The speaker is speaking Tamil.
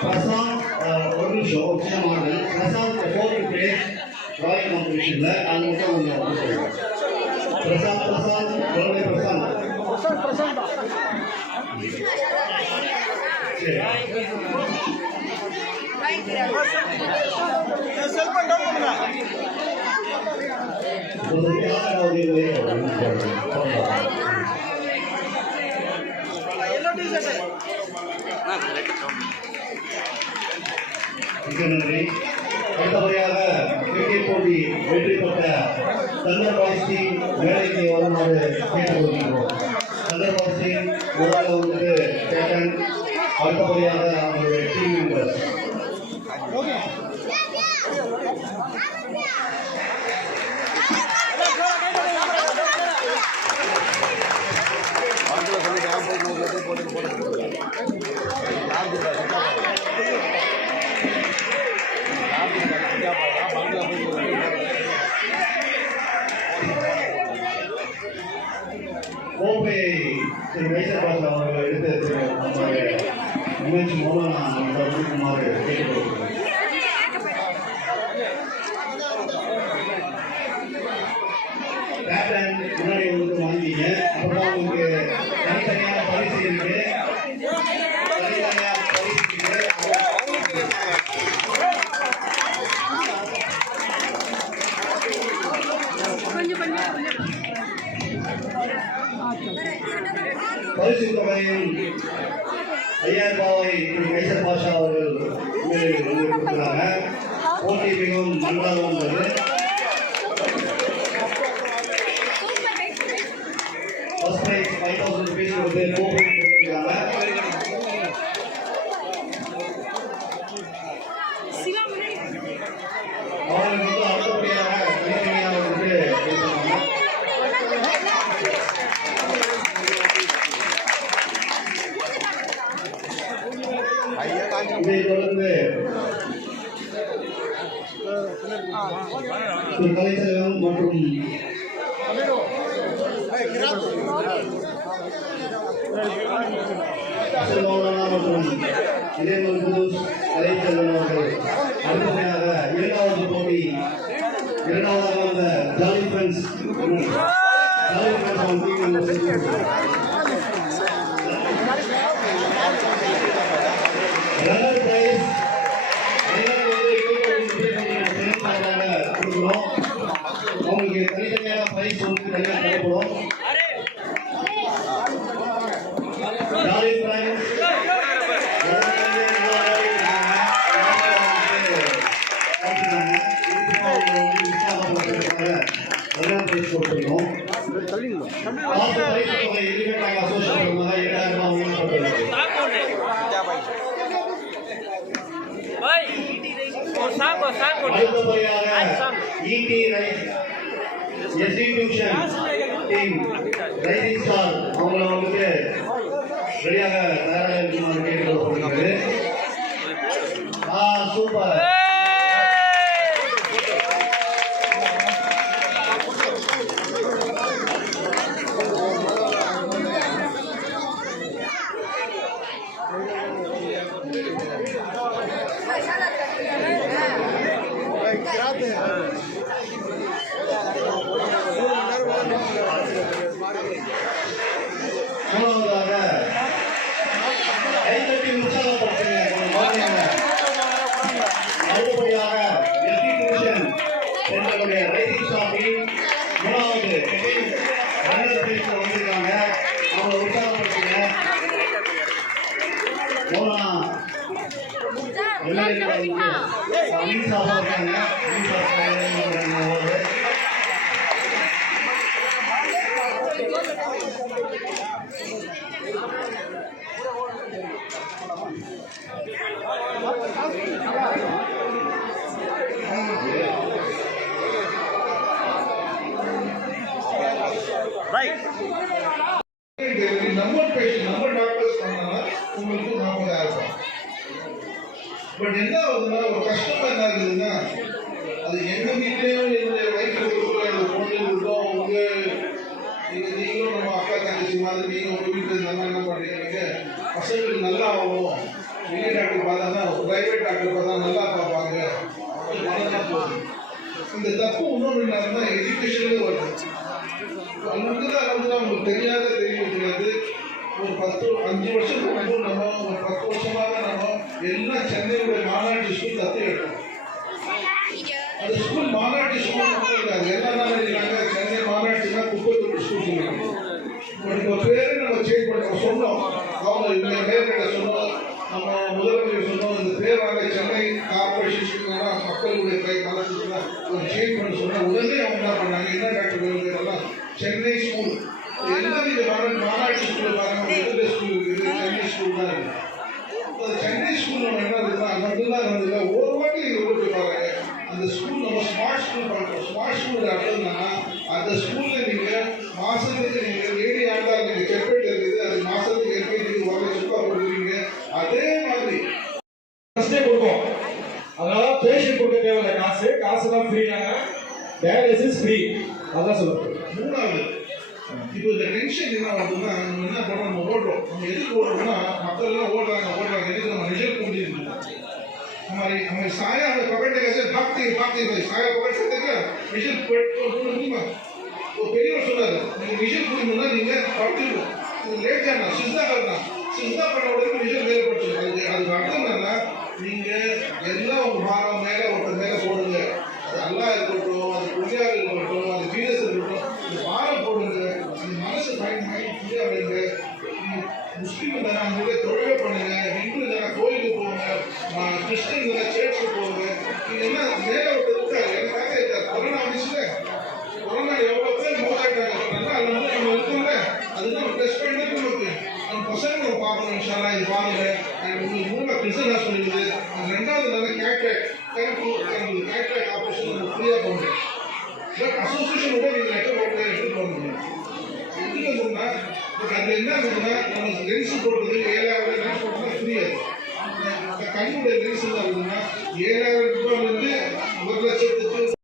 பிரசாந்த் ஒரு நிமிஷம் சின்ன model Prashanth 4th place drawing காம்படிஷன்ல அது மட்டும் அவங்க பிரசாந்த் குழந்தை பிரசாந்த் நன்றி. அடுத்தபடியாக கிரிக்கெட் போட்டி வெற்றி பெற்ற தங்கர்பால் சிங் வேலைக்கு வருமாறு கேட்டுக்கொள்கிறோம். தங்கர்பால் சிங் முதல்ல வந்துட்டு கேப்டன், அடுத்தபடியாக அவங்களுடைய டீம் மெம்பர்ஸ். கோப்பையை திரு மைசூர் அவர்கள் எடுத்து நம்முடைய நிகழ்ச்சி மூலம் நான் கொடுக்குமாறு கேட்டுக்கொள்கிறேன். கேப்டன் முன்னாடி உங்களுக்கு வாங்கிங்க, அப்புறம் உங்களுக்கு தனித்தனியான பரிசு இருக்கு. பரிசு தொகையும் 5000 ரூபாயை மைசூர் பாஷா அவர்கள் கொடுக்கிறாங்க. போட்டி மிகவும் நன்றாக வந்தது. ஃபர்ஸ்ட் பிரைஸ் 5000 rupees கொடுத்து கோப்பை கொடுத்துருக்காங்க. அவர்களுக்கு அடுத்தபடியாக தனித்தனியாக வந்து இதை தொடர்ந்து கலைச்செல்வம் மற்றும் மற்றும் இதேமல் புதுஸ் கலைச்செல்வன் அவர்கள் அடுத்தபடியாக இரண்டாவது போட்டி இரண்டாவதாக வந்த ஜாலி ஃப்ரெண்ட்ஸ் ரன்னர் பிரைஸ் கொடுக்கணும். அவங்களுக்கு தனித்தனியாக பரிசு வந்து தனியாக தரப்படும். ஜாலி ஃப்ரெண்ட்ஸ் கொடுத்துருக்கோம். அவங்களை வந்துட்டு சரியாக தயாராக இருக்குமாறு கேட்டுக்கொள்ளப்படுகிறது. சூப்பர். மூணாவதாக கைதட்டி உற்சாகப்படுத்துங்க. அடுத்தபடியாக எக்ஸிகியூஷன் எங்களுடைய ரைசிங் ஸ்டாஃபில் மூணாவது ரன்னர் பிரைஸ் வந்திருக்காங்க. அவங்களை உற்சாகப்படுத்துங்க. நம்பர் பேஷண்ட் நம்பர் டாக்டர்ஸ் பண்ணா உங்களுக்கு 40,000. பட் என்ன ஆகுதுன்னா ஒரு கஷ்டமா என்ன ஆகுதுன்னா அது எங்க வீட்லயும் என்னுடைய வயசுல இருக்கிற பொண்ணு இருக்கோம். நீங்களும் நம்ம அக்கா தங்கச்சி மாதிரி நீங்க உங்க வீட்டுல நம்ம என்ன பண்றீங்க பசங்களுக்கு நல்லா ஆகும், வெளியே டாக்டர் பார்த்தா பிரைவேட் டாக்டர் பார்த்தா நல்லா பார்ப்பாங்க, வளர்தான் போகுது. இந்த தப்பு இன்னொன்று என்னன்னா எஜுகேஷன்லேயே வருது. உங்களுக்கு தெரியாது. ஒரு 5 வருஷத்துக்கு முன்பு நம்ம ஒரு 10 வருஷமாக நம்ம எல்லாம் சென்னையுடைய மாநாட்டு ஸ்கூல் தத்து எடுத்தோம். அந்த ஸ்கூல் மாநாட்டு ஸ்கூல் இருக்காது. என்ன நினைக்கிறாங்க, சென்னை மாநாட்டுனா குப்பை தொட்டி ஸ்கூல் சொல்லுவாங்க. இப்போ பேரு நம்ம சேஞ்ச் பண்ண சொன்னோம், அவங்க இந்த நேர்கிட்ட சொன்னோம், நம்ம முதலமைச்சர் சொன்னோம், இந்த பேராக சென்னை கார்பரேஷன் மக்களுடைய கை காலத்துக்குலாம் ஒரு சேஞ்ச் பண்ண சொன்னால் உடனே அவங்க என்ன பண்ணாங்க, என்ன டாக்டர் சென்னை ஸ்கூல் எந்த மாநாட்டு ஸ்கூலில் பாருங்க, எந்த ஸ்கூல் இருக்குது, சென்னை ஸ்கூல் தான் இருக்குது. அந்த சென்னை ஸ்கூல் நம்ம என்ன இருக்குன்னா மட்டும்தான் இருந்ததில்லை. ஒரு வாட்டி போய் பாருங்க, அந்த ஸ்கூல் நம்ம ஸ்மார்ட் ஸ்கூல் பண்ணுறோம். ஸ்மார்ட் ஸ்கூல் அப்படின்னா அந்த ஸ்கூலில் நீங்கள் மாதத்துக்கு நீங்கள் லேடி ஆண்டாக நீங்கள் செப்பேட் இருக்குது, அது மாதத்துக்கு எல்கேஜிக்கு 1 லட்சம் ரூபாய் கொடுக்குறீங்க. அதே மாதிரி ஃபர்ஸ்டே கொடுப்போம். அதனால பேஷண்ட் கொடுக்க தேவையில்லை, காசு தான் ஃப்ரீ. நாங்கள் டயாலிசிஸ் ஃப்ரீ, அதான் சொல்லுவோம். 3வது, இப்போ இந்த டென்ஷன் என்ன ஆகுதுன்னா, நம்ம என்ன பண்ணுறோம், நம்ம ஓடுறோம். நம்ம எதுக்கு ஓடுறோம்னா, மக்கள் எல்லாம் ஓடுறாங்க, எதுக்கு நம்ம ரிசல்ட் கொண்டிருக்கோம். हमारे साया हमें पकड़ने कैसे भागते भाई साया पकड़ सकते क्या, रिजल्ट तो पहली बार सुना रिजल्ट पूरी நீங்க படுத்துறோம், லேட் ஆனா சிஸ்தா பண்ண உடனே ரிசல்ட் வேற படுத்துறோம். அது அர்த்தம் என்னன்னா, நீங்க எல்லாம் உங்க பாரம் மேல ஒருத்தர் மேல போடுங்க. அது அல்லாஹ் இருக்கட்டும், அது புள்ளியாக இருக்கட்டும், அது ஜீசஸ் இருக்கட்டும், இந்த பாரம் போடுங்க. அந்த மனசு பயன் புள்ளியா வைங்க. முஸ்லீம் தானே அவங்க தொழிலை பண்ணுங்க, இந்து தானே கோயிலுக்கு போங்க, கிறிஸ்டின் தானே சேர்ச்சுக்கு போங்க. நீங்க என்ன மேல ஒருத்தர் இருக்காரு, எனக்காக இருக்காரு. கொரோனா வந்துச்சுல, கொரோனா எவ்வளோ பேர் மூதாயிட்டாங்க, அது வந்து நம்ம இருக்கோம்ல, அதுதான் ப்ளஸ் பாயிண்ட் நமக்கு. நம்ம பசங்க நம்ம பார்க்கணும், இன்ஷால்லா இது பாருங்க. உங்களுக்கு மூணு கிறிஸ்டன் ஹாஸ்பிட்டல் இருக்குது. 2வது தானே கேட்ராக்ட் ஆப்ரேஷன் நம்ம ஃப்ரீயாக பண்ணுறோம். பட் அசோசியேஷனோட நீங்கள் எடுத்து போக முடியும். எதுக்கு வந்துன்னா, அது என்ன இருக்குதுன்னா, நம்ம லென்ஸ் போடுறது 7,000 லென்ஸ் போட்டோம்னா ஃப்ரீ. அது கண்ணுடைய லென்ஸ் என்ன இருக்குதுன்னா 7,000 ரூபாயிலிருந்து 1 லட்சத்துக்கு